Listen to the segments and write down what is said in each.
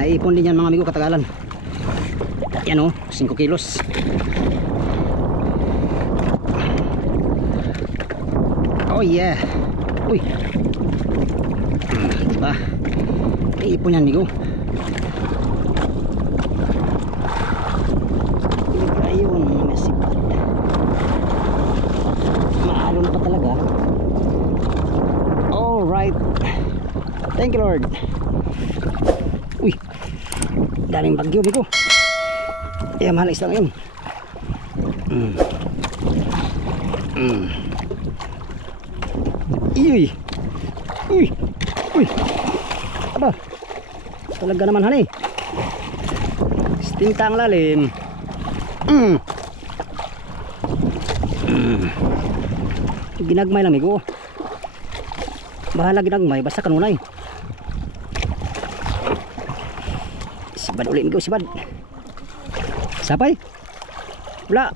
Naiipon din yan mga amigo katagalan. Yan o, 5 kilos. Oh yeah. Uy. Diba? Naiipon yan amigo. Ayun, may sipad. Maalon pa talaga. Alright. Thank you Lord. Uy, daming bagyo amigo. Kaya mahal isla ngayon. Uy. Uy. Uy. Aba. Talaga naman hani. Stinta ang lalim. Ginagmay lang amigo. Bahala ginagmay basta kanunay. Sibad ulit amigo, sibad. Sapay? Wala.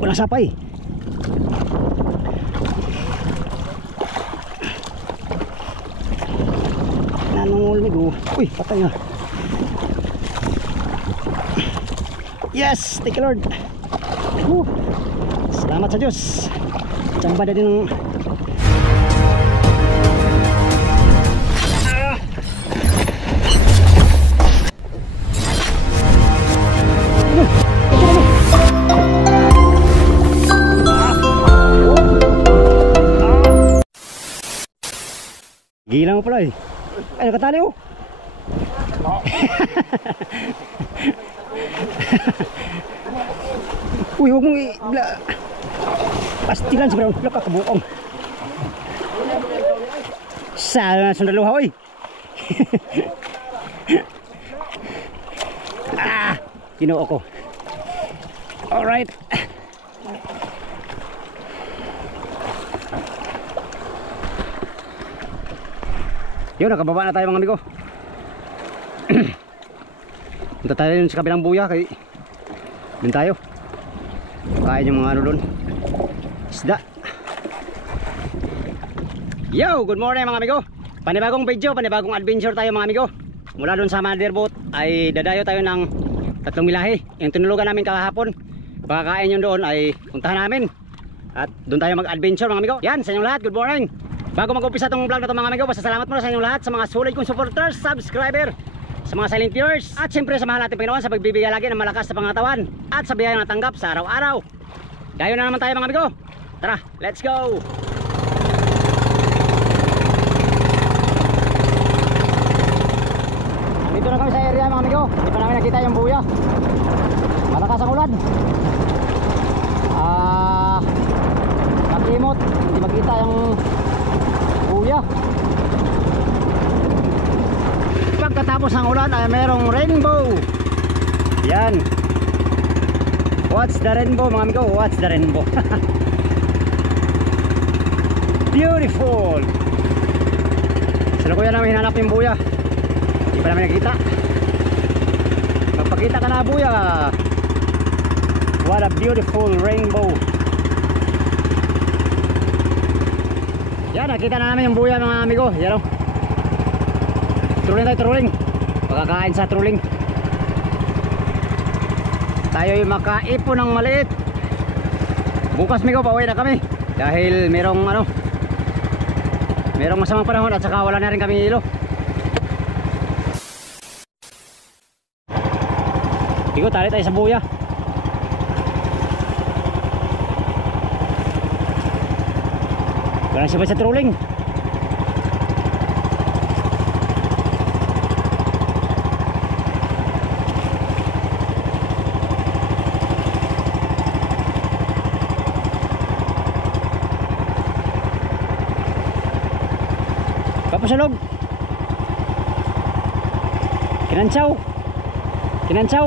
Wala sapay. Nanungol amigo. Uy, patay na. Yes, thank you Lord. Salamat sa Diyos. Tsamba na din ng gila mo pala eh. Ay, nakatali oh. Uy, huwag mong pastilan sa brown. Laka kabukong. Sana sundaluha oy. Kinuha ko. Alright. Yun, nakababa na tayo mga amigo. Punta tayo sa kabilang buya kay dun tayo kain yung mga ano dun, isda. Yo, good morning mga amigo. Panibagong video, panibagong adventure tayo mga amigo. Mula dun sa Motherboat ay dadayo tayo ng 3 milahe. Yung tinulugan namin kahapon, pagkakain yun doon ay puntahan namin at dun tayo mag-adventure mga amigo. Yan, sa inyong lahat, good morning. Bago mag-umpisa itong vlog na ito mga amigo, basta salamat muna sa inyong lahat, sa mga sulit kong supporters, subscriber, sa mga silent viewers, at siyempre sa mahal nating Panginoon sa pagbibigay lagi ng malakas sa pangatawan at sa biyayang natanggap sa araw-araw. Dayo na naman tayo mga amigo. Tara, let's go. Dito na kami sa area mga amigo. Hindi pa namin nakita yung buya. Malakas ang ulan. Nakimot, hindi makita yung buya. Pagkatapos ng ulan ay merong rainbow. Yan. What's the rainbow mga amigo? What's the rainbow? Beautiful. Sila kuya namin hinanap yung buya. Hindi pa namin nakita. Magpakita ka na buya. What a beautiful rainbow. Yan, nakita na namin yung buya mga amigo. Yan o. Trolling tayo, trolling. Pagkakain sa trolling. Tayo yung makaipon ng maliit. Bukas amigo, pauwi na kami. Dahil merong ano, merong masamang panahon at saka wala na rin kami ilo. Iko, tali tayo sa buya. Wala siya ba sa trolling? Papasalog. Kinantsaw. Kinantsaw.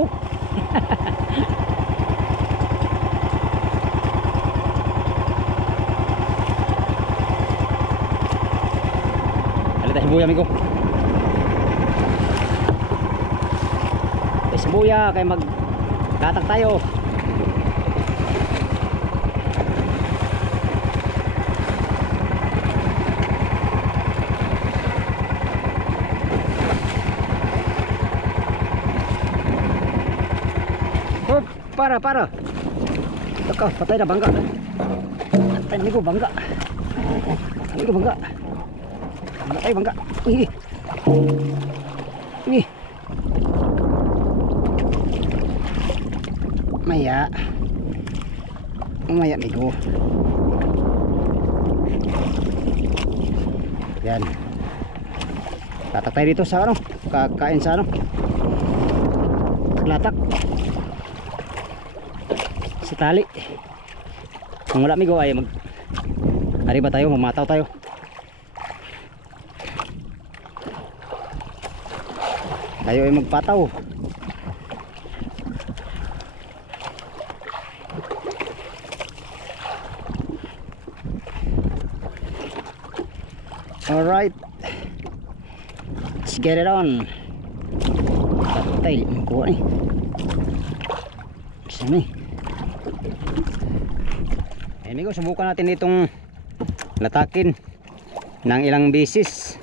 Alita si buya amigo. Si buya kay magtatak tayo. Para. Teka, patay na bangga. Patay na ko bangga. Patay ko bangga. Patay bangga. Ini. Maya migo. Yan. Tatak tayo dito sa ano, kakain sa ano, latak sa tali. Kung wala migo ay ariba tayo, mamataw tayo. Tayo ay magpataw. Alright, let's get it on. Patay, kuha ni. Isa ni. Amigo, subukan natin itong latakin ng ilang bisis.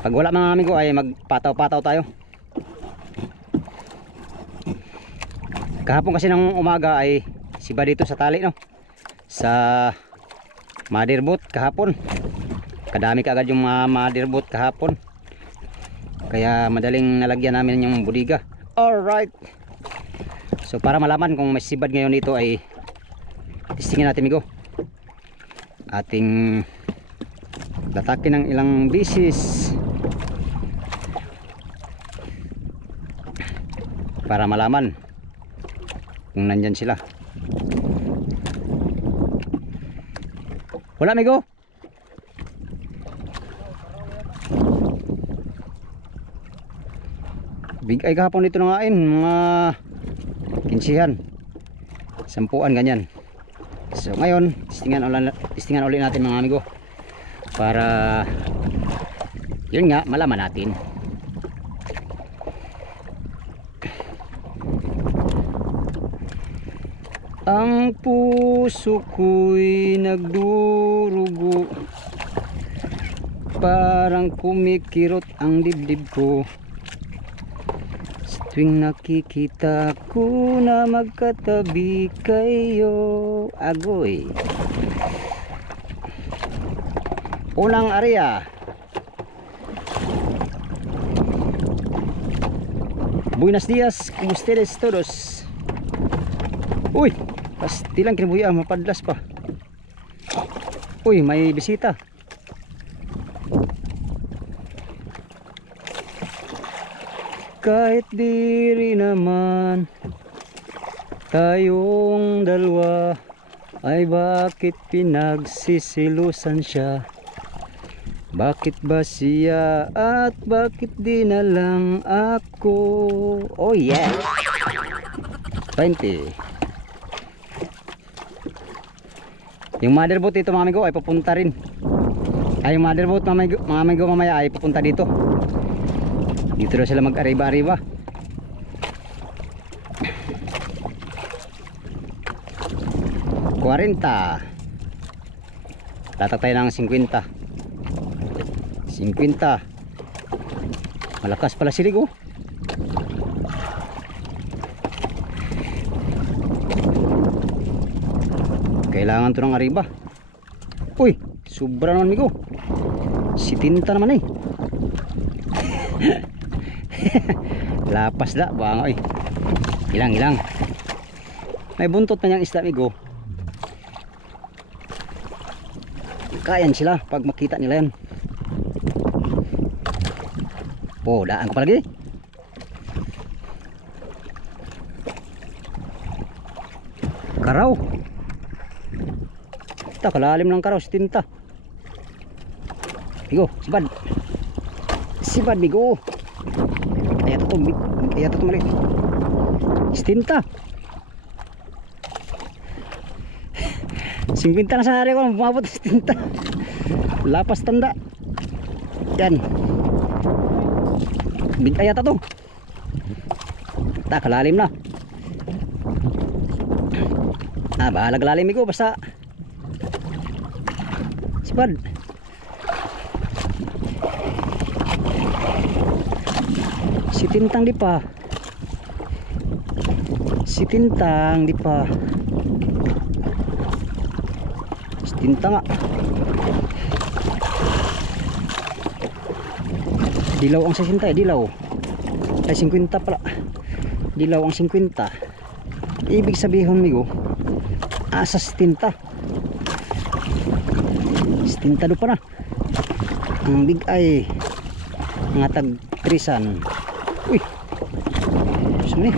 Pag wala mga amigo ay magpataw-pataw tayo. Kahapon kasi ng umaga ay siba dito sa tali, no? Sa motherboard kahapon. Kadami kaagad yung motherboard kahapon. Kaya madaling nalagyan namin yung budiga. Alright. So para malaman kung may sibad ngayon dito ay testingin natin amigo. Ating latakin ng ilang bisis. Para malaman kung nandyan sila. Wala amigo. Big ay kahapon dito na ngain, mga kinsihan, 10 ganyan. So ngayon testingan ulit natin mga amigo, para yun nga malaman natin. Ang puso ko'y nagdurugo, parang kumikirot ang dibdib ko. Tuwing nakikita ko na magkatabi kayo, agoy. Unang area. Buenos días, ¿cómo ustedes todos? Uy, pastilang kinabuhi, mapadlas pa. Uy, may bisita. Kahit diri naman tayong dalawa, ay bakit pinagsisilusan siya? Bakit ba siya at bakit di na lang ako? Oh yeah, 20. Yung motherboard dito mga amigo ay pupunta rin. Ay yung motherboard mga amigo mamaya ay pupunta dito. Dito na sila mag-ariba-ariba. $40. Tatak tayo ng 50. Malakas pala silig oh. Kailangan to ng ariba. Uy, sobra naman migo. Si tinta naman eh. Lapas da bang oy. Ilang may buntot na yang isda migo. Kayan sila pag makita nila yan. Oh, daan ko palagi. Karaw. Kita kalalim ng karaw si tinta. Migo, sibad migo. Kaya to mali. Istinta. 50 na sa hari ko bumabot istinta. Lapas tanda. Yan. Kaya to. Kalalim na. Bahala kalalim ko basta. Sibad. Si tintang di pa. Si Tintang, di pa. Si Tintang nga. Dilaw ang 60 eh, dilaw. Ay 50 pala. Dilaw ang 50. Ibig sabihin migo, asa si Tinta. Si Tinta do pa na. Ang big ay nga tag trisan. Uy. Sumni.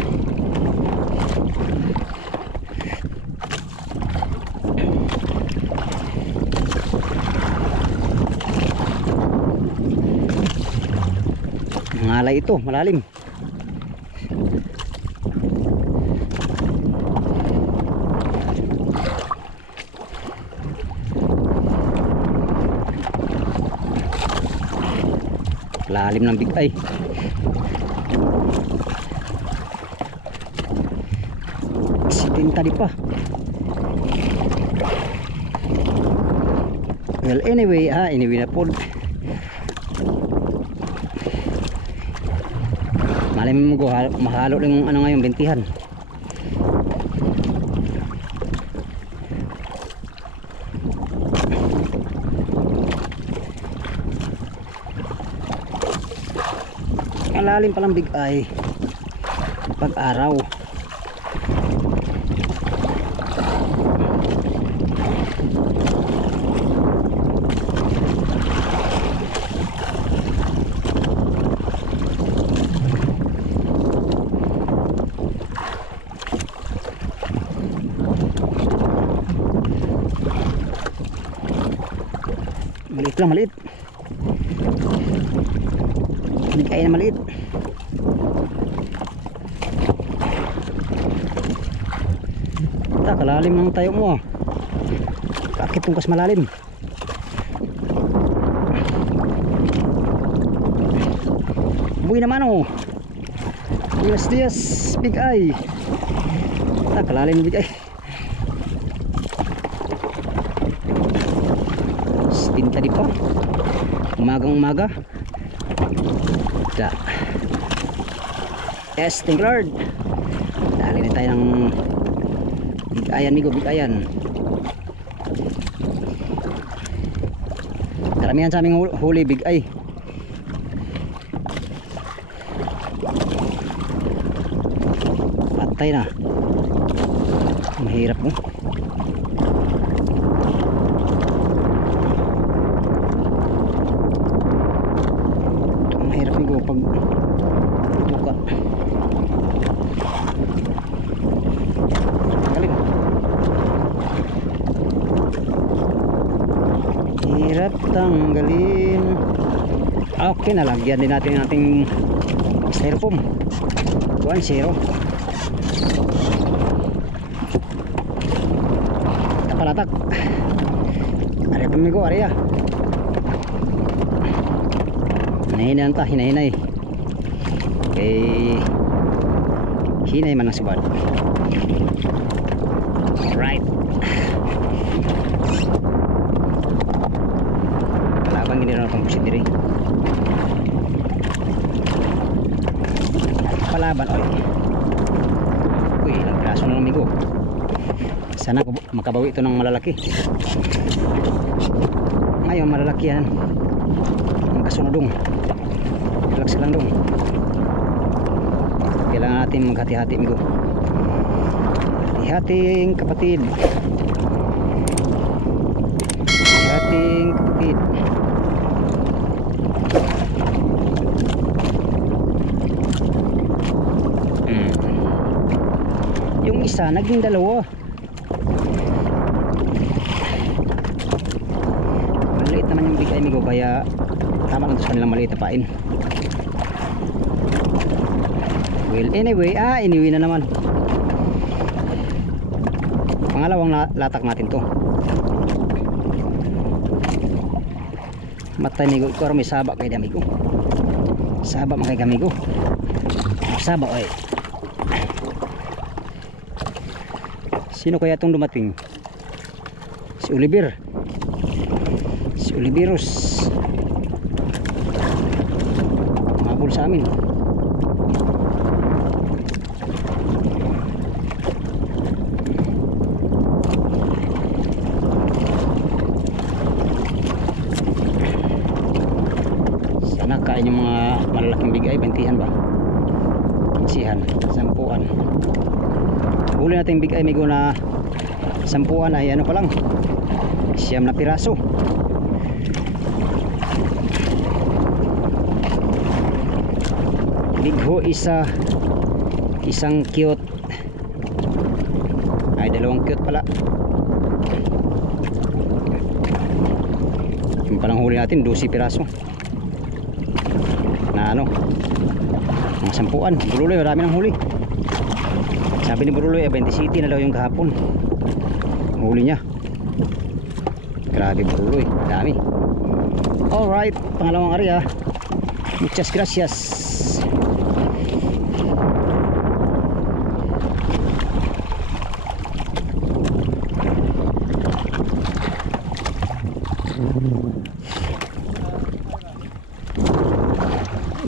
Ngalay ito, malalim. Lalim ng big eye. Si Tinta di pa. Well anyway anyway na po. Malim mo mahalo lang yung ano ngayon bentihan. Malalim palang big eye pag araw. Maliit lang, maliit. Big eye na maliit. Kalalim ng tayo mo. Bakit tungkas malalim? Buhay naman oh. Buenos dias, big eye. Kalalim big eye. Tinta di pa. Umagang umaga. Yes, thank Lord. Dali na tayo ng big ayan, migo, big ayan. Karamihan sa aming huli big eye. Patay na. Mahirap mo. Mahirap migo pag tuka. Hirap tanggalin. Okay, nalagyan din natin yung ating styrofoam 1-0. Tapalatak. Ari pamigo, ari ah. Hinahinay ta, hinahinay. Okay, hinay man ang subad. Alright. Kalabang hindi na itong busit diri. Palaban, oy. Uy, ilang piraso na namigo. Sana makabawi ito ng malalaki. Ngayon malalaki yan. Ang kasunodong. Relax lang dong. Kailangan natin maghati-hati migo. Hati-hating kapatid. Hati-hating kapatid. Yung isa naging dalawa. Maliit naman yung bigay migo, kaya tama lang sa kanilang maliit na pain. Well anyway, iniwi na naman. Pangalawang latak natin to. Matay migo, ikaw may sabak kay damigo. Sabak makay kamigo. Sabak oy. Sino kaya itong dumating? Si Oliver. Si Oliveros. Mabul sa amin. malalaking bigay, 20 ba? 15, 10. Huli natin bigay amigo na 10 ay ano pa lang, 9 na piraso. Bigho isa, isang cute, ay 2 cute pala. Yung palang huli natin 12 piraso na ano, mga 10. Buruloy, marami ng huli. Sabi ni Buruloy 20 city na daw yung kahapon huli niya. Grabe Buruloy, dami. Alright, pangalawang area. Muchas gracias.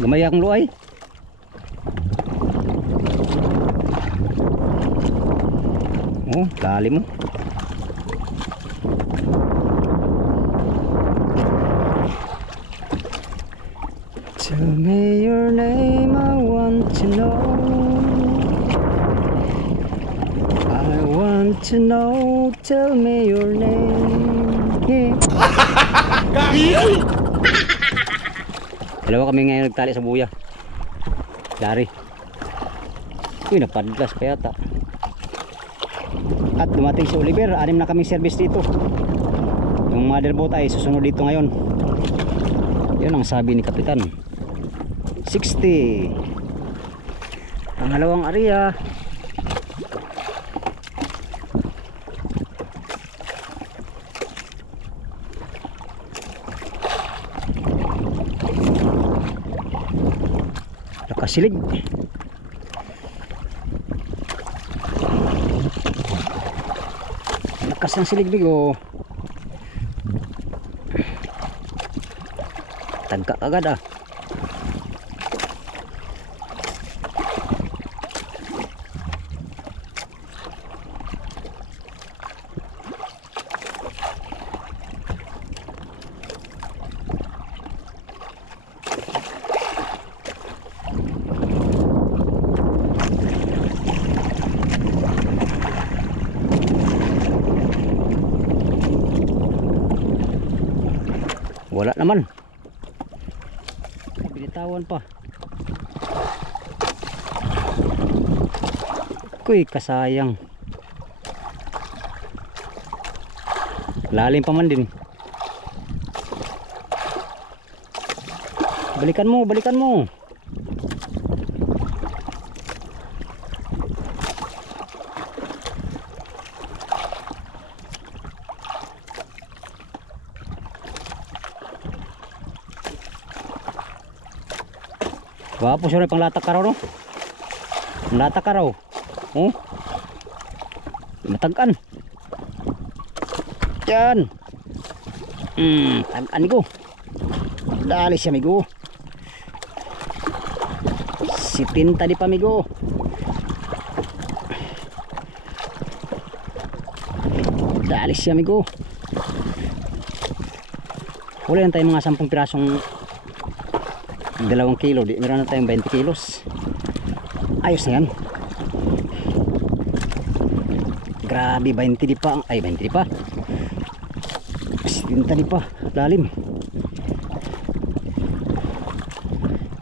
Gamay akong luay. Oh, lalim mo. Tell me your name, I want to know. I want to know, tell me your name. Dalawa kami ngayon nagtali sa buya. Dari. Uy, napadlas pa yata. At dumating si Oliver, 6 na kaming service dito. Yung motherboat ay susunod dito ngayon. Yun ang sabi ni Kapitan. 60. Pangalawang area. Nakasilig. Lakas ng silig bigo. Tagka agad ah. Wala naman. Binitawan pa. Kuy, kasayang. Lalim pa man din. Balikan mo, balikan mo. Wapo siya pang latak ka raw, no? Latak ka raw. Oh. Matagan. Yan. Tagan ko. Dali siya, amigo. Si Tinta di pa, amigo. Dali siya, amigo. Huli lang tayo mga 10 pirasong 2 kilo, di meron na tayong 20 kilos. Ayos na yan. Grabe, 20 di pa. Ay, 20 di pa. 70 di pa. Lalim.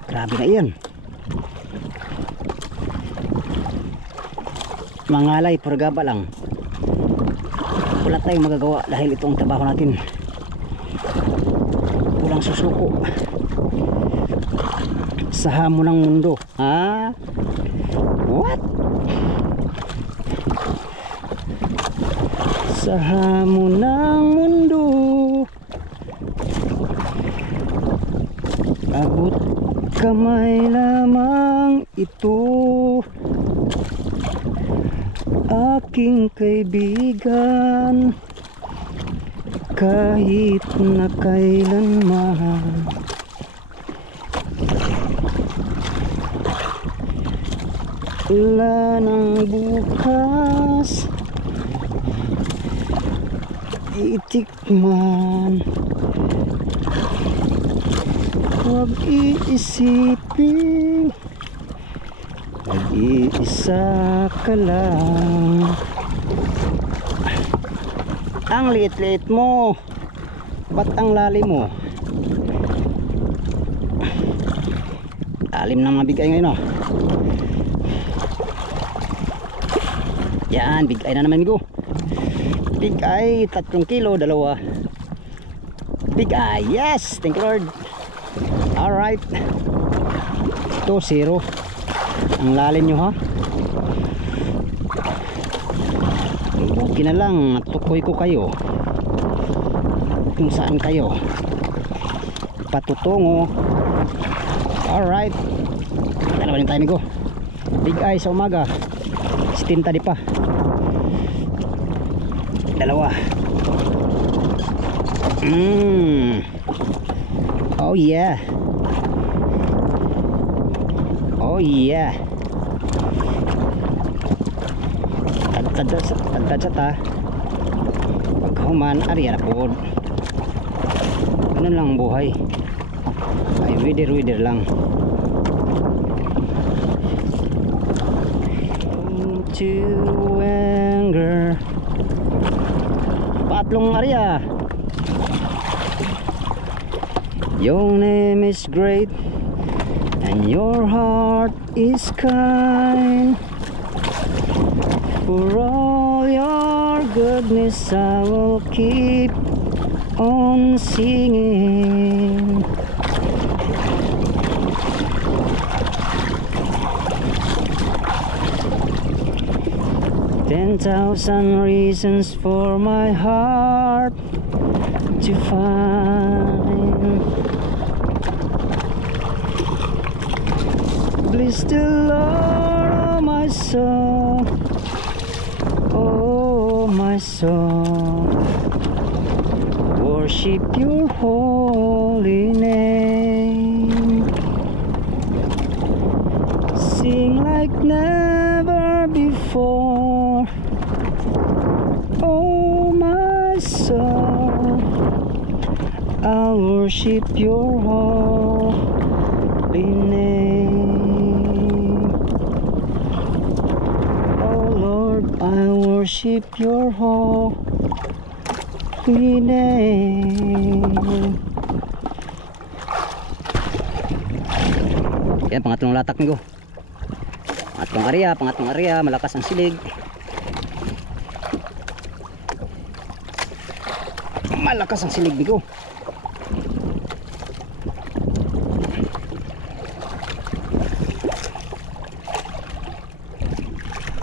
Grabe na yan. Mangalay, purgaba lang. Wala tayong magagawa dahil itong trabaho natin. Walang susuko sa hamon ng mundo. Ha? What? Sa hamon ng mundo, abot kamay lamang ito, aking kaibigan, kahit na kailanman. Wala nang bukas itikman, Huwag iisipin, nag-iisa ka lang. Ang liit-liit mo, ba't ang lalim mo? Lalim ng mga bigay ngayon, oh. Yan, bigay na naman, amigo. Bigay, 3 kilo, 2. Bigay, yes, thank you Lord. Alright, 2-0. Ang lalim nyo, ha. Okay na lang, natukoy ko kayo kung saan kayo patutungo. Alright, dalawa din tayo, amigo. Bigay sa umaga, istinta di pa. 2. Oh yeah. Oh yeah. Tagtad sa ta. Pagkahuman, ariya na po. Ganun lang ang buhay. Ay, wider lang. To anger. Patlong ariya. Your name is great and your heart is kind. For all your goodness I will keep on singing. Ten thousand reasons for my heart to find. Bless the Lord, oh my soul, oh my soul. Worship your holy name. Sing like never before, oh my soul. I'll worship your holy name. Oh Lord, I worship your holy name. Yan, pangatlong latak niyo. Pangatlong area, malakas ang silig. Malakas ang silig niyo.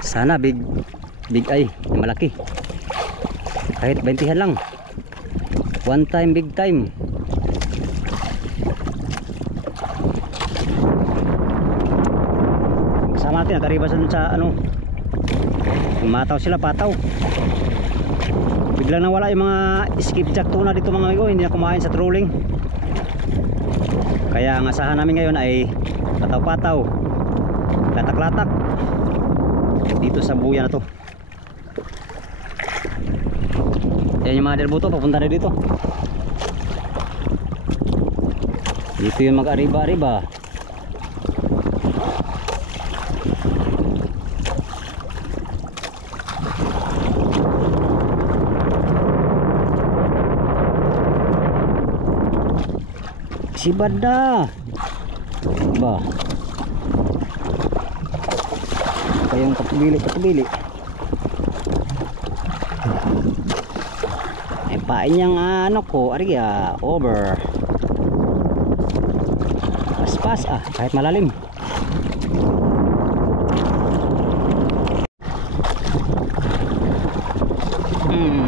Sana big eye, malaki. Kahit 20 lang. One time, big time. Kasama natin, nakaribasan sa ano. Mataw sila, pataw. Biglang nawala yung mga skipjack tuna dito mga amigo. Hindi na kumain sa trolling. Kaya ang asahan namin ngayon ay pataw-pataw, latak-latak dito sa buya na to. Yan yung mga derbuto, papunta na dito. Dito yung mag-ariba-ariba. Si Bada ba? Kayong katubili. Pain niyang ano ko, ariya, over. Paspas kahit malalim.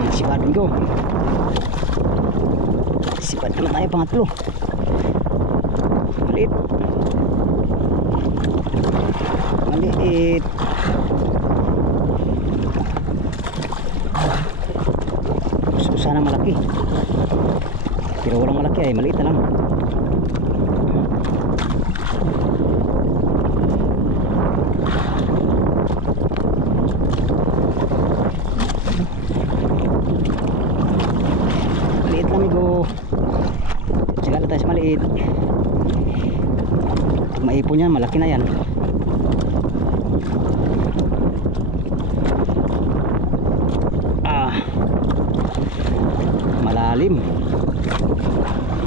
Sipad ko. Sipad naman tayo pangatlo. Maliit. Sana malaki, pero walang malaki ay maliit na lang. Maliit lang amigo, tsaga lang tayo sa maliit. Pag maipon yan, malaki na yan. Malalim.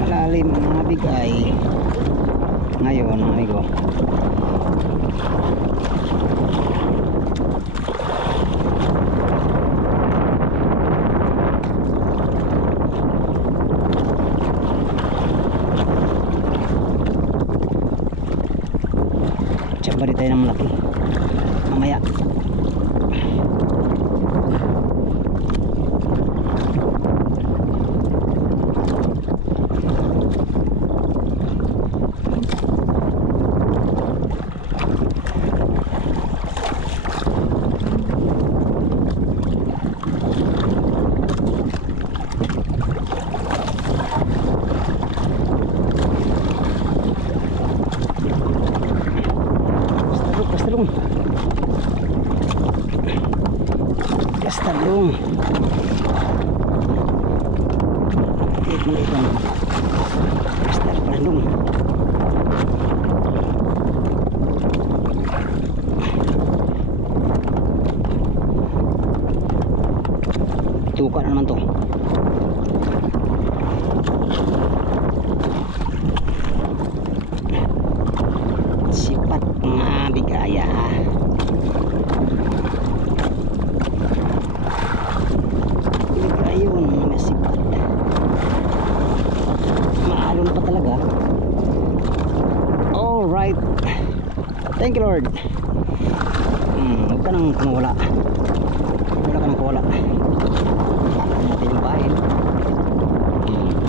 Malalim mga bigay. Ngayon mga amigo, tsamba di tayo ng malaki mamaya. Kastalong. Maliit lang. Kastalong. Tuka na naman to. Sipat mga bigaya. Ayun, masipat. Maalon pa talaga. Alright. Thank you Lord. Huwag ka nang kumawala. Wala ka nang kumawala. Natin yung bahin.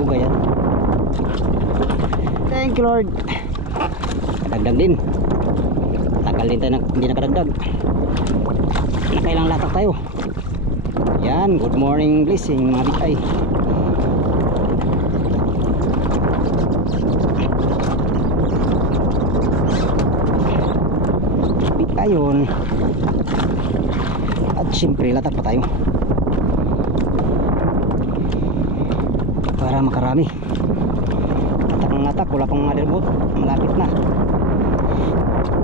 Buga yan. Thank you Lord. Kadagdag din. Tagal din tayo hindi nakadagdag. Nakailang latak tayo. Yan, good morning blessing mga bitay. Bitayon. At siyempre latak pa tayo para makarami. Latak ng latak, wala pang motherboard. Malapit na.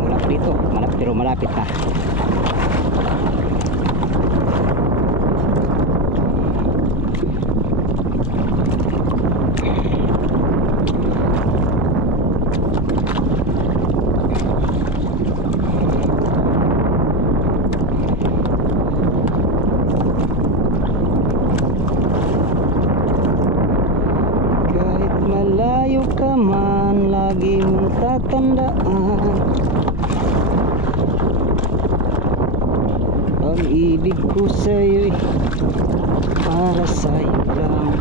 Wala pa dito, pero malapit na. Malayo ka man, lagi mong tatandaan ang ibig ko sa'yo'y para sa'yo lang.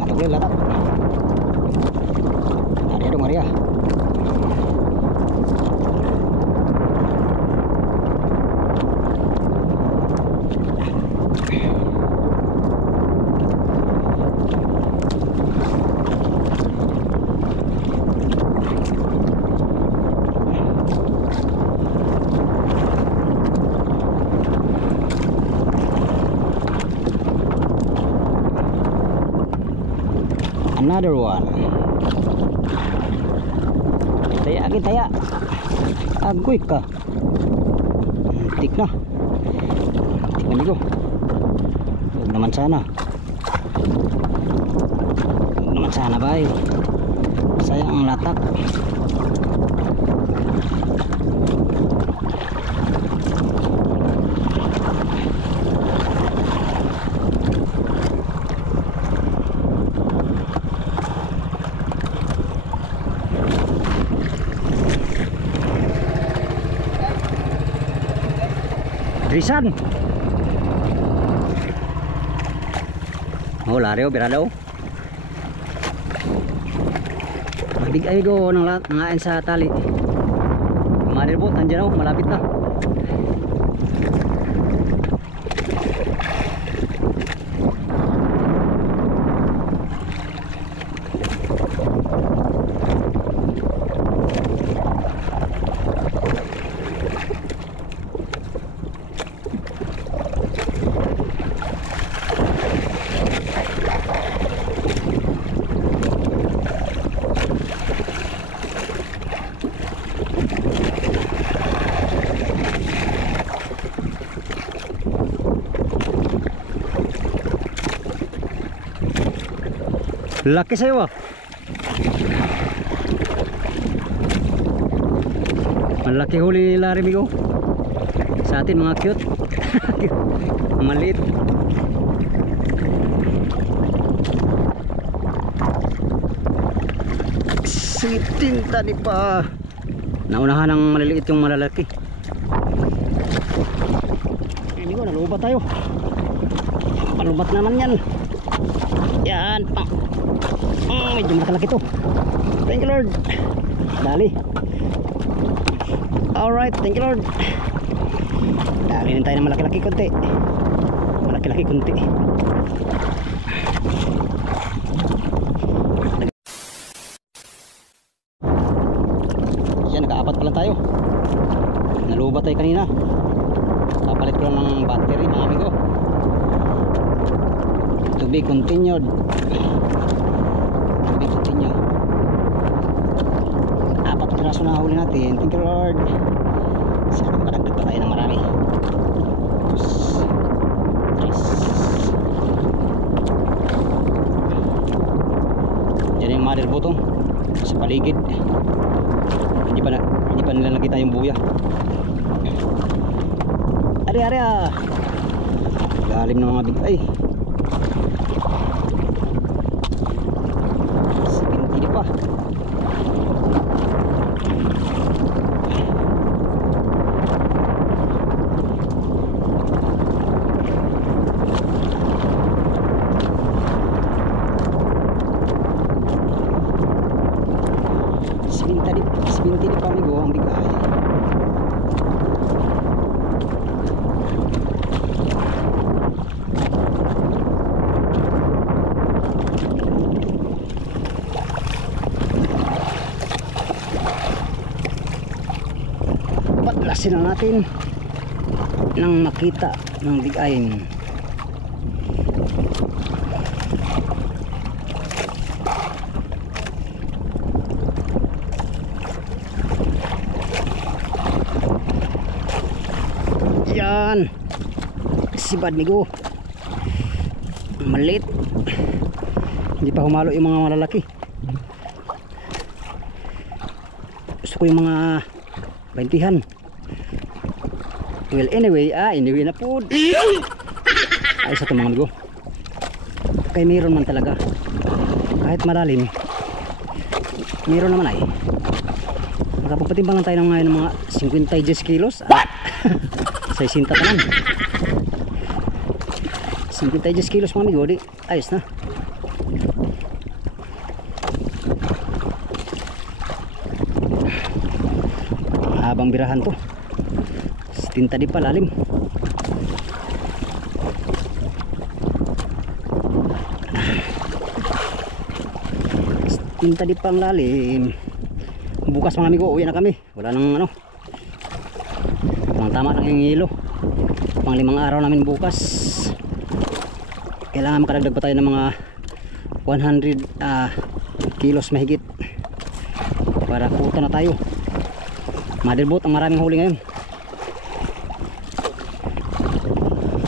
Atak ko yung latak. Maria dong Maria. Another one. Taya agad taya. Agoy ka. Tik na. Tik na ligo. Huwag naman sana. Huwag naman sana bay. Sayang ang latak. Drisan. Oh, lari o, birado. Mabig ay go ng ngain sa tali. Motherboard, andyan o, malapit na. Laki sa'yo ah. Malaki huli nila Remigo. Sa atin mga cute. Maliit. Siting tadi pa. Naunahan ng maliliit yung malalaki. Remigo, nalubat tayo. Palubat naman yan. Yan pa. Medyo malaki to. Thank you Lord. Dali. Alright, thank you Lord. Dali rin tayo ng malaki-laki konti. Malaki-laki konti. Yan, naka-apat pa lang tayo. Nalubat tayo kanina. Kapalit ko lang ng battery mga amigo. To be continued. To be continued. Apat piraso na huli natin. Thank you Lord. Sana makadagdag pa tayo ng marami. Yan yung mother butong sa paligid. Hindi pa nila nakita yung buya. Ari ah. Galim ng mga bigay. Hindi pa. Sibinti di pa amigo ang bigay. Patlasin na natin nang makita ng bigayin. Yan si Badmigo, maliit, hindi pa humalo yung mga malalaki. Gusto ko yung mga 20-han. Well anyway, anyway na po. Ay sa ito mga amigo, kaya mayroon man talaga kahit malalim, mayroon naman ay. Makapagpatimbang lang tayo ng ngayon ng mga 50 kilos. Sa 60 tanan 50 kilos mga amigo, di ayos na. Habang birahan to, tinta di pa lalim. Tinta di pa ang lalim. Bukas mga amigo uwi na kami, wala nang ano, tama lang yung hilo. Pang 5 araw namin bukas. Kailangan makadagdag pa tayo ng mga 100 kilos mahigit para kuta na tayo. Motherboat ang maraming huli ngayon.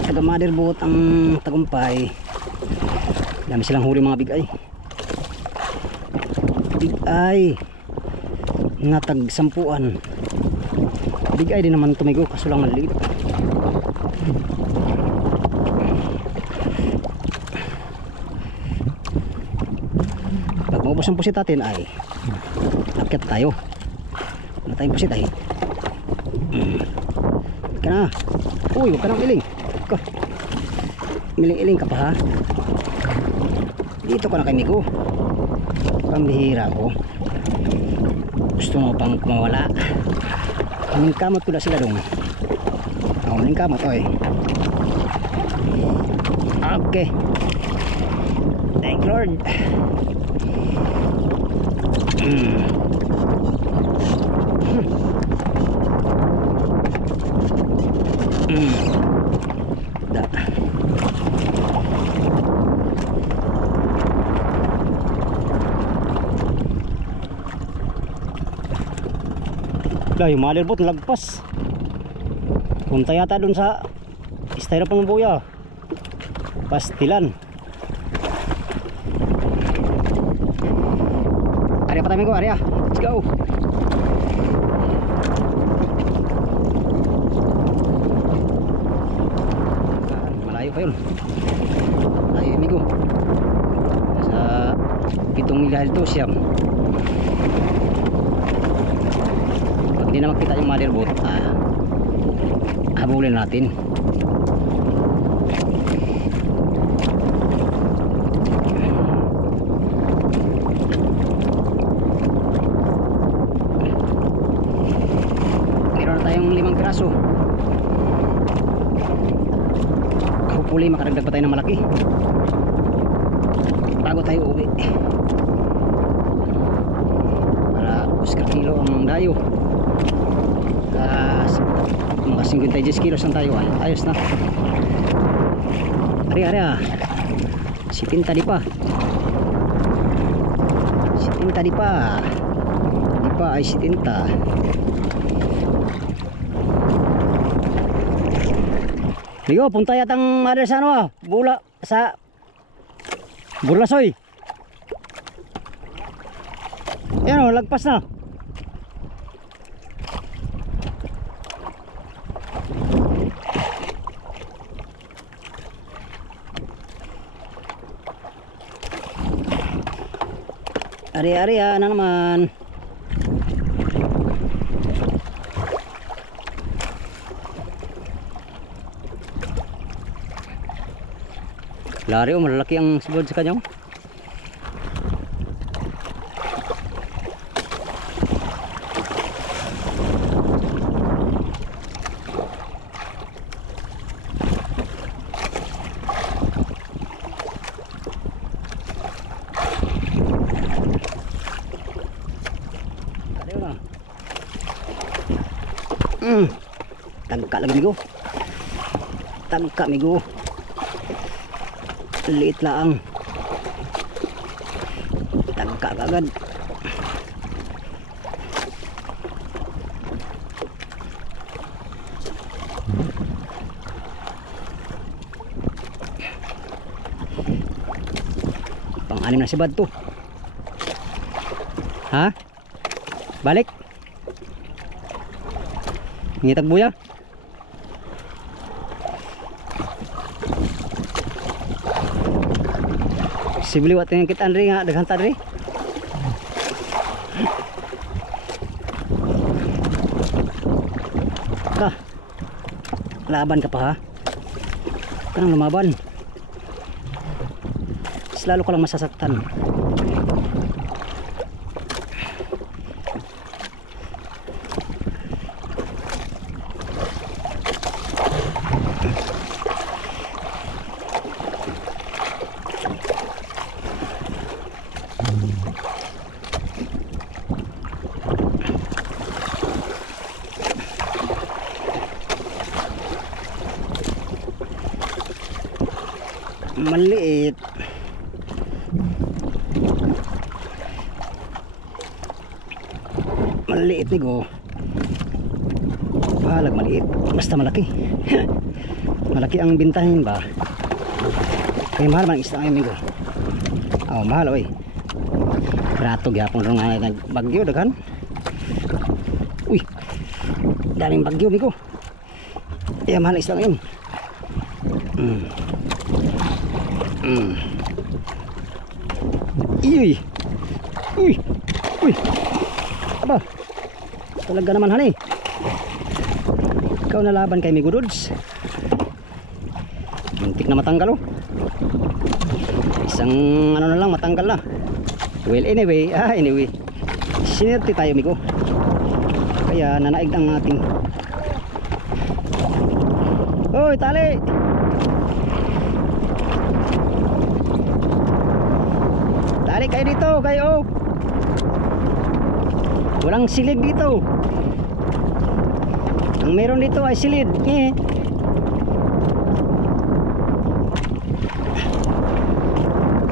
Taga motherboat ang tagumpay. Dami silang huli mga bigay. Bigay nga tag 10-an. Bigay din naman tumigo, kaso lang maliit. Pag maubos ang pusit natin ay akyat tayo. Wala tayong pusit ay. Ka na. Uy, huwag ka nang iling. Iling-iling ka pa ha. Dito ka na kay Migo. Pambihira ko. Gusto mo pang mawala. Maningkamot ko na sila dong. Maningkamot oy. Okay. Thank Lord. Da. Yung motherboat lagpas. Punta yata dun sa styrofoam ng buya. Pastilan. Area pa tayo amigo, area. Let's go. Malayo pa yun. Malayo amigo. Nasa 7 milya dito siyam. Pag hindi na makita yung motherboard, habulin natin. Meron na tayong 5 piraso. Hopefully makadagdag pa tayo ng malaki bago tayo uwi para Oscar kilo ang dayo. Mga 50 kilos lang tayo, ayos na. Ari si Tinta di pa ay si Tinta. Ligo, punta yatang mother sa ano, bula sa Burlasoy. Yan o, lagpas na. Ari ano naman. Lari o, malalaki ang sibod sa kanyang. Tagka lagi migo. Tagka migo. Liit lang. Tagka agad. Pang-anim na sibad to. Ha? Balik. Ngitag buya. Sibli wat yang kita andri nga daghan tadri. Ka. Laban ka pa ha. Kanang lumaban. Lalo ka lang masasaktan. Maliit. Maliit ni go. Bahalag maliit. Basta malaki. Malaki ang bintahin ba? Kaya mahal man isda ngayon go. Oh, mahal oy. Rato gyapon ro nga nagbagyo daghan. Uy. Daming bagyo migo. Kaya mahal isda ngayon. Uy. Uy. Uy. Aba. Talaga naman hani. Ikaw nalaban kay Migudods. Muntik na matanggal oh. Isang ano na lang matanggal na. Well anyway, sinerte tayo migo. Kaya nanaig ang ating. Hoy, tali. Tali kayo dito, kayo. Walang silid dito. Ang meron dito ay silid.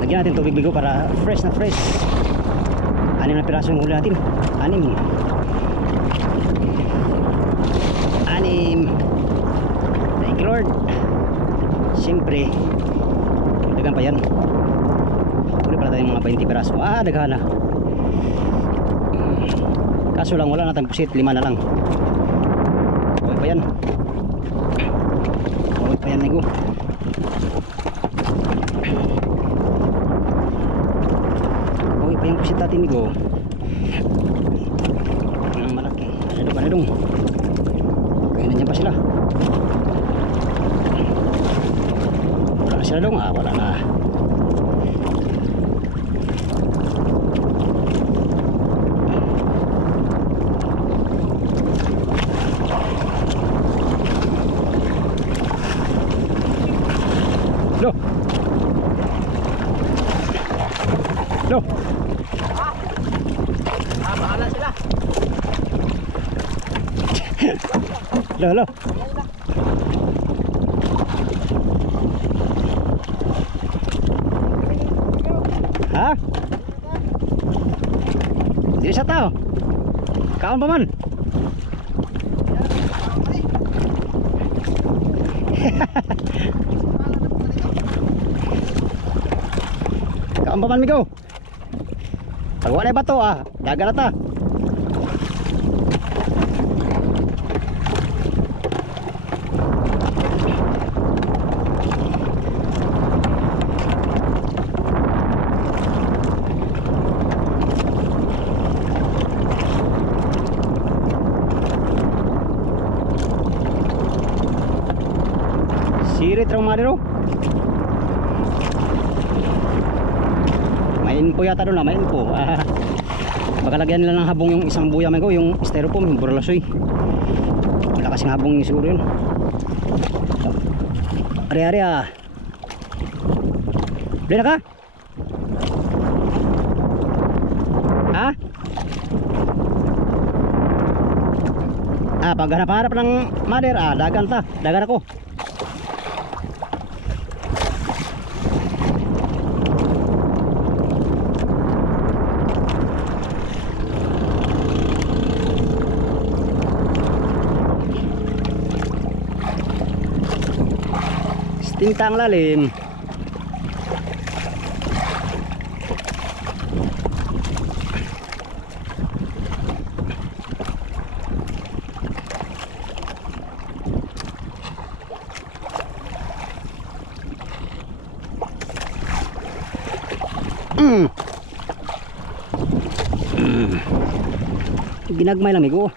Lagyan natin tubig bigo para fresh na fresh. 6 na piraso yung huli natin. 6. Thank you Lord. Siyempre dagan pa yan. Huli pala tayong mga 20 piraso. Daghan na. Kaso lang wala natin pusit, 5 na lang. Okay pa yan. Okay pa yan, amigo. Okay pa yung pusit natin, amigo. Ang malaki. Panadong. Okay, nandiyan pa sila. Wala na sila dong. Wala na. Loh. Loh. Bahala sila. Loh. Ha? Di sa tao. Kaon pa man. Kaon pa man, migo. Pag wala ba to, daga na ta. Sirit raw mga dito. May info yata doon, may info. Baka lagyan nila ng habong yung isang buya mga ko, yung styrofoam, yung burlasoy. Wala kasing habong yung siguro yun. Ari-ari Bili na ka? Ha? Pag hanap-hanap ng mother, dagan ta. Dagan ako. Tintang lalim. Ginagmay lang migo.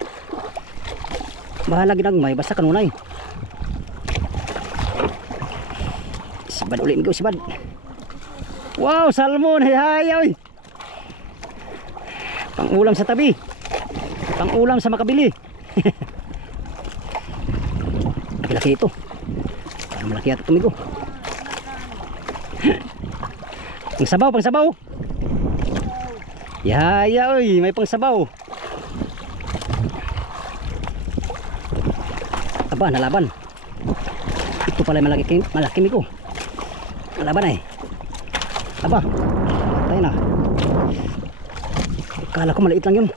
Bahala ginagmay basta kanunay. Sibad ulit migo, sibad. Wow, salmon, hay. Pang-ulam sa tabi. Pang-ulam sa makabili. Laki-laki ito. Parang malaki ito migo. Pang sabaw. Yaya, may pang sabaw. Aba, nalaban. Ito pala malaki migo. Nalaban Aba, tayo na. Kala ko maliit lang yun.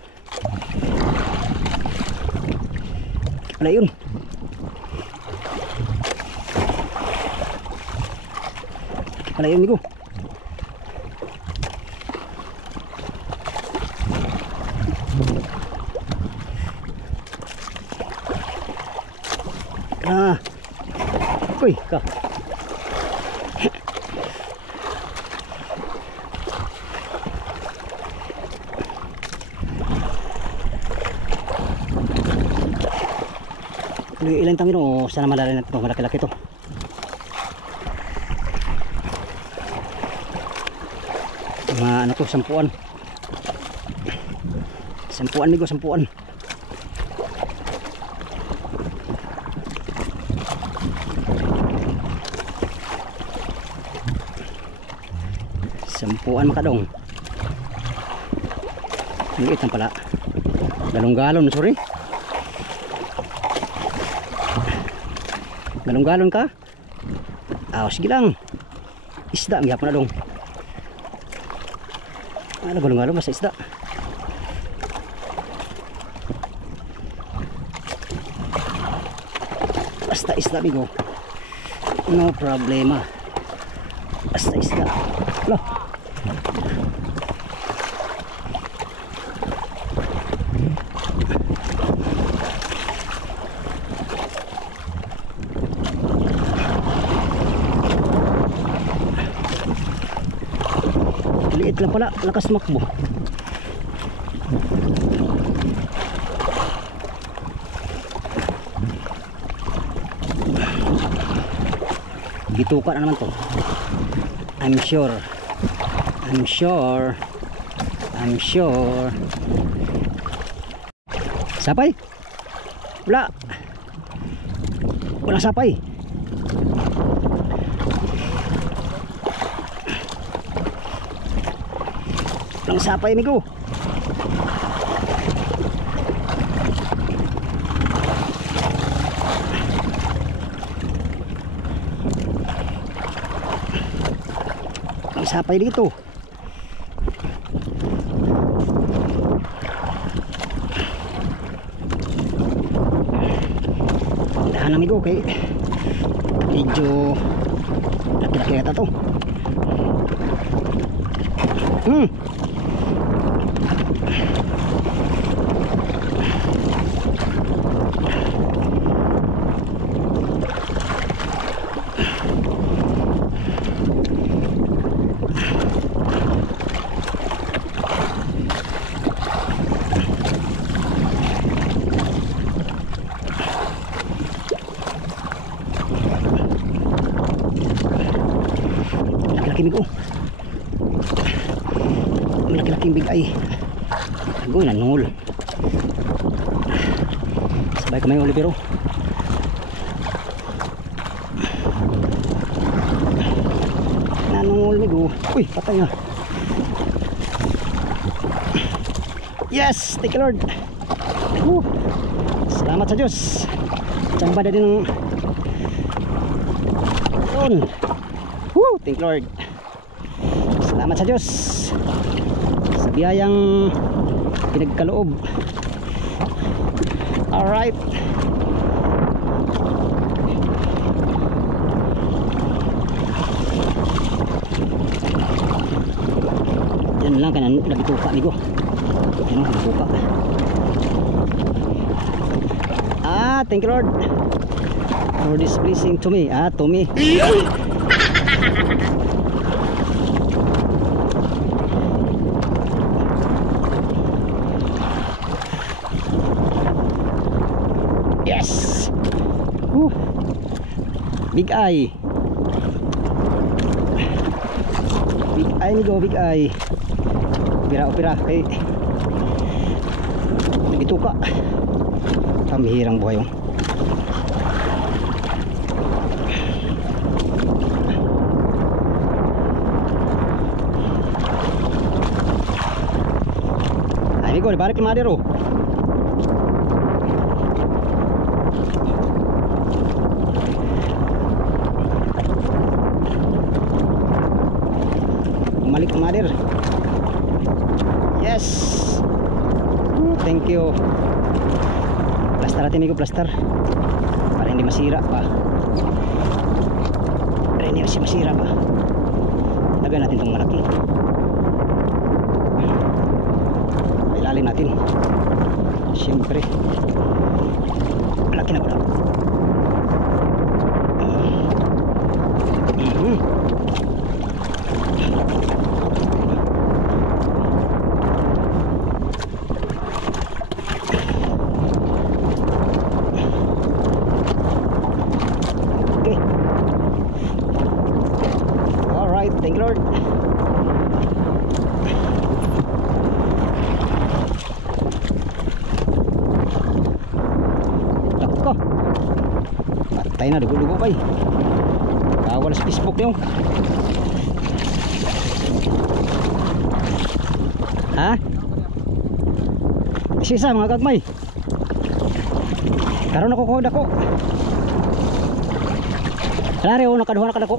Wala yun. Wala yun migo. Uy, ka. Ilang tangin sana malala na ito, malaki-laki ito. Ano to, sampuan migo, sampuan. Sampuan makadong. Liit lang pala. Galong-galon, sorry. Galong-galon ka? Sige lang. Isda, may hapon na dong. Galong-galon, basta isda. Basta isda, migo. No problema. Basta isda. Liit lang pala, lakas makbo. Bituka na naman to. I'm sure. Sapay? Wala. Walang sapay. Walang sapay, amigo. Walang sapay dito. Dahan, amigo, kay medyo laki-laki yata to. Malaki-laking big eye. Agoy, nanungol. Sabay kamay Olivero. Nanungol, migo. Uy, patay na. Yes, thank you Lord. Salamat sa Diyos. Tsamba na din ng yun. Thank you Lord. Salamat sa Diyos sa biyayang pinagkaloob. Alright. Yan lang kanan nagtuka amigo. Yan ang nagtuka. Thank you Lord for this blessing to me. To me. Yes. Big eye. Big eye amigo, big eye. Opira kay nagituka. Pamihirang buhay yun. Amigo, balik na madero. Balik na mader. Yes. Thank you. Plaster natin amigo, plaster para hindi masira pa. Lagyan natin itong malaki. Ilalim natin. Siyempre malaki na pala. Thank you Lord. Tako. Patay na, dugo-dugo pa eh. Bawal sa Facebook yung. Ha? Isa mga kagmay. Karon ako kuha dako. Klaro nakaduha na kadako.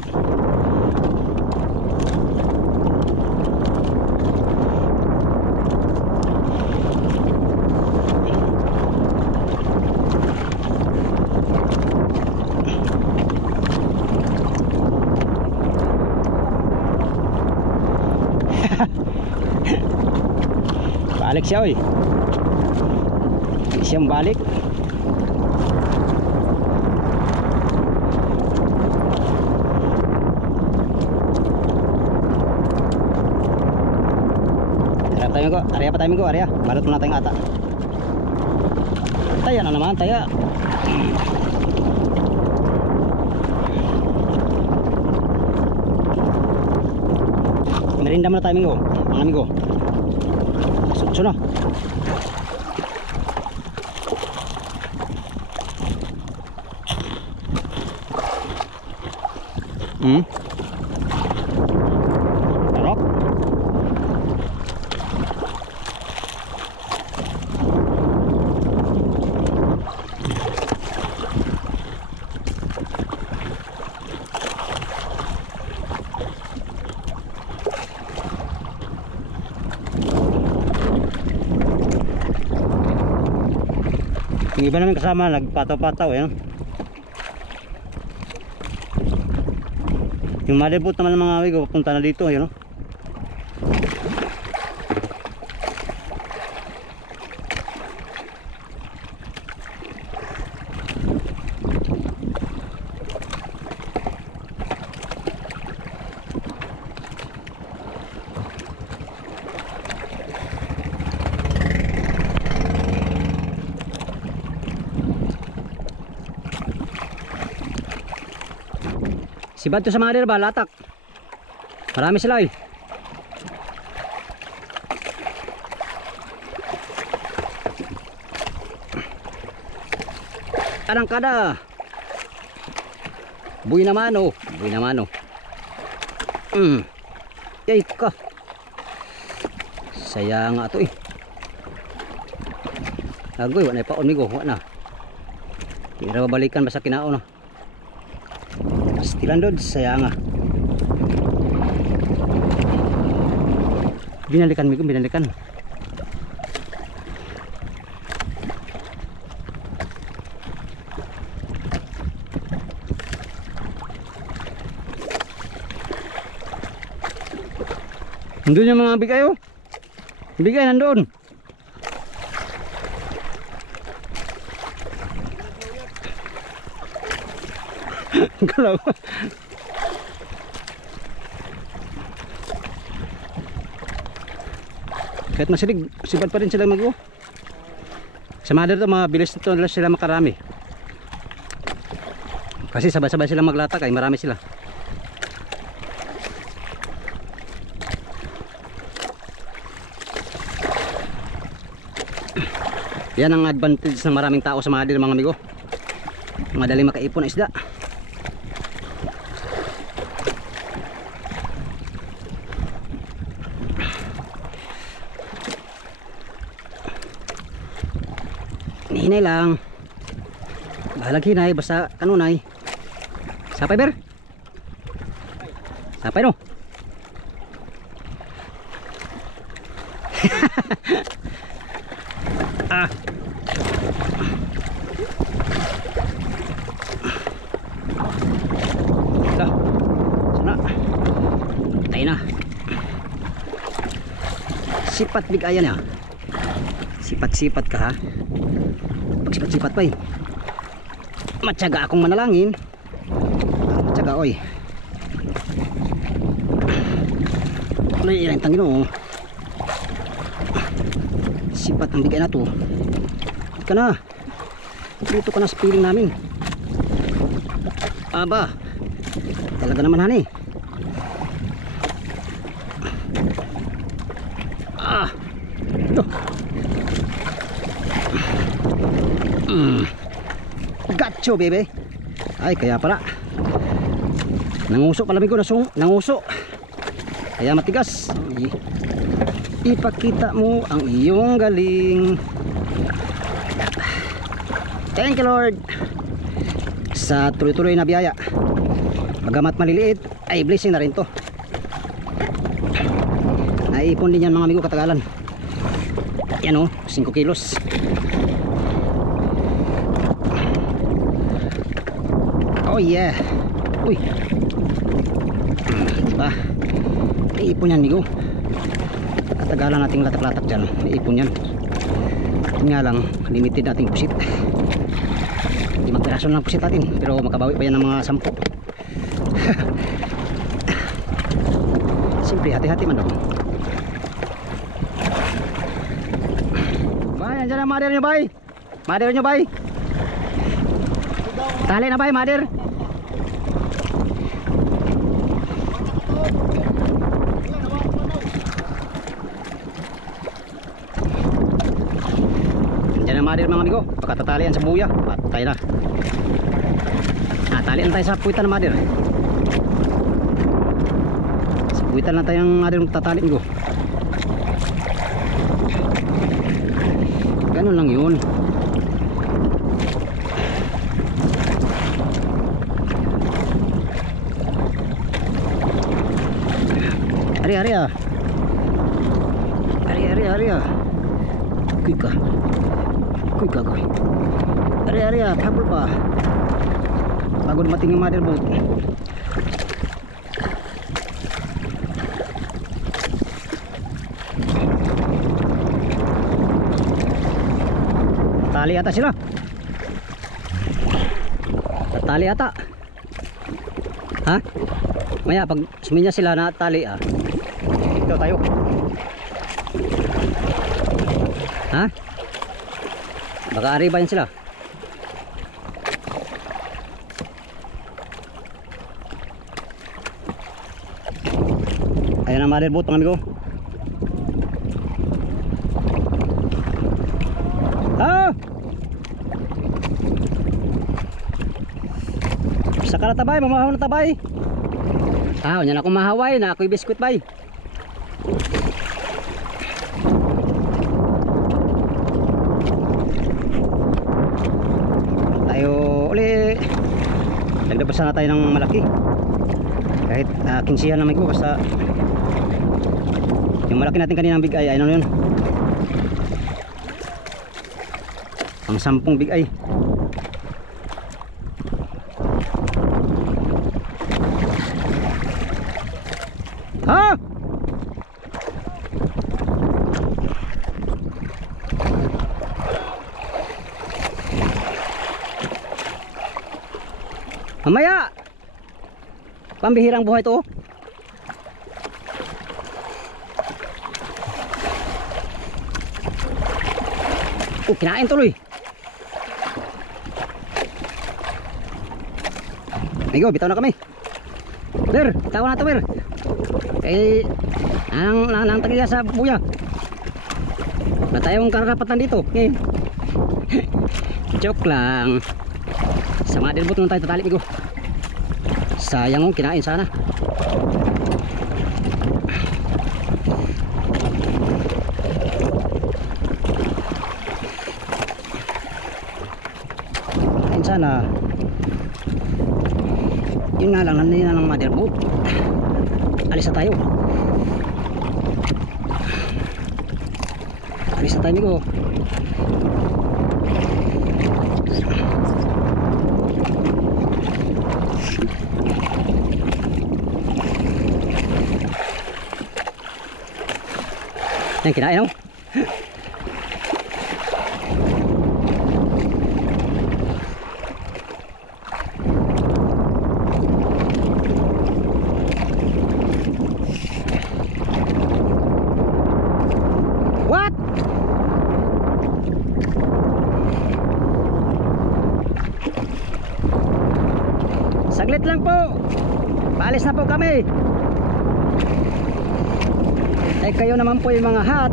Balik siya oy. Siyang balik. tayo ko. Area pa tayo ko, area. Balot muna tayong ata. Taya na naman, taya. Merinda muna tayo ko, mga amigo. Sutso na. Sarap. Yung iba namin kasama nagpataw-pataw eh. Yung motherboard naman ng mga amigo papunta na dito, yun. Sibad to sa mga ba, latak. Marami sila eh. Arangkada. Buy naman oh. Buy naman oh. Yay ka. Saya nga to eh. Agoy, wala na pa onigo, wala na. Hindi na babalikan basta kinao no. Stilan doon, saya nga. Binalikan migo, binalikan. Nandun yung mga bigay oh. Bigay nandun. Galaw. Kahit masilig, sibad pa rin sila mag-o. Sa mother to, mabilis na to sila makarami. Kasi sabay-sabay sila maglatak ay marami sila. Yan ang advantage ng maraming tao sa mother mga amigo. Madali makaipon ng isda. Hinay lang. Bahalag hinay basta kanunay. Sapay ber. Sapay no. Ah. Dah. Sana. Tay na. Sipat bigayan ya. Sipat-sipat ka ha. Pagsipat-sipat pa eh. Matyaga akong manalangin. Matyaga oy. Ano yung tangin o. Sipat ang bigay na to. Dito ka na. Dito ka na sa piling namin. Aba. Talaga naman hani. Ah. Ito. Gacho bebe. Ay kaya pala nanguso pala ko nanguso kaya matigas. Ipakita mo ang iyong galing. Thank you Lord sa tuloy-tuloy na biyaya. Bagamat maliliit ay blessing na rin to. Naipon din yan mga amigo katagalan. Yan o 5 kilos. Oh yeah. Uy. Diba? May ipon yan migo. Katagalan nating latak-latak dyan. May ipon yan. Yun nga lang, limited nating pusit. 5 piraso lang pusit natin. Pero makabawi pa yan ng mga 10. Siyempre hati-hati man daw. Bay, andyan ang mother nyo, bay. Mother nyo, bay. Tali na, bay, mother. Andyan ang mother, mga amigo. Pagkatatalian sa buya. Patay na. Talian tayo sa puwitan ng mother. Sa puwitan lang tayo ng mother tatali, amigo. Ganun lang yun. Ari ah. Ari ah. Quick ka. Ari ah, habol pa. Bago dumating yung mother boat. Tali ata sila. Tali ata. Ha? Maya pag suminya sila na tali ah. Ito tayo. Ha? Baka ari ba yan sila? Ayan ang mother boat, mga amigo. Ah! Saka na tabay, mamahaw na tabay. Ah, yan ako mahaway na ako'y biskuit bay. Tayo uli. Nagdabasan na tayo ng malaki. Kahit kinsihan naman ko basta yung malaki natin kanina ng big eye, ano yun? Ang 10 big eye. Ha? Mamaya. Pambihirang buhay to. Kinain tuloy. Amigo, bitaw na kami. Ber, bitaw na to, ber. Nang tagiya sa buya. Na tayong karapatan dito. Joke lang. Sa mother boat lang tayo tatali, amigo. Sayang kinain sana. Sana yun nga lang, nandiyan na ng mother boat. Alis na tayo, amigo. Yan, kinain no? Saglit lang po. Paalis na po kami. Eh kayo naman po yung mga hot.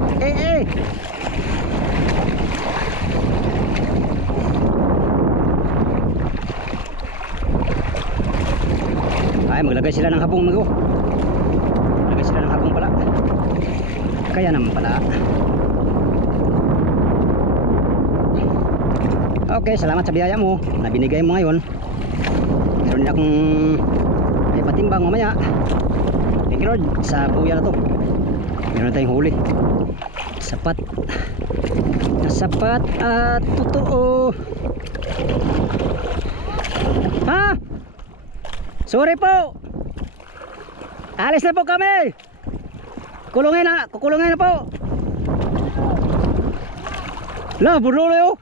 Ay, maglagay sila ng habong, amigo. Maglagay sila ng habong pala. Kaya naman pala. Okay, salamat sa biyaya mo na binigay mo ngayon. Meron din akong may patimbang mamaya. Thank you Lord sa buya na to. Meron na tayong huli. Sapat at totoo. Ha? Sorry po. Alis na po kami. Kukulungin na po. La, burlo na yun.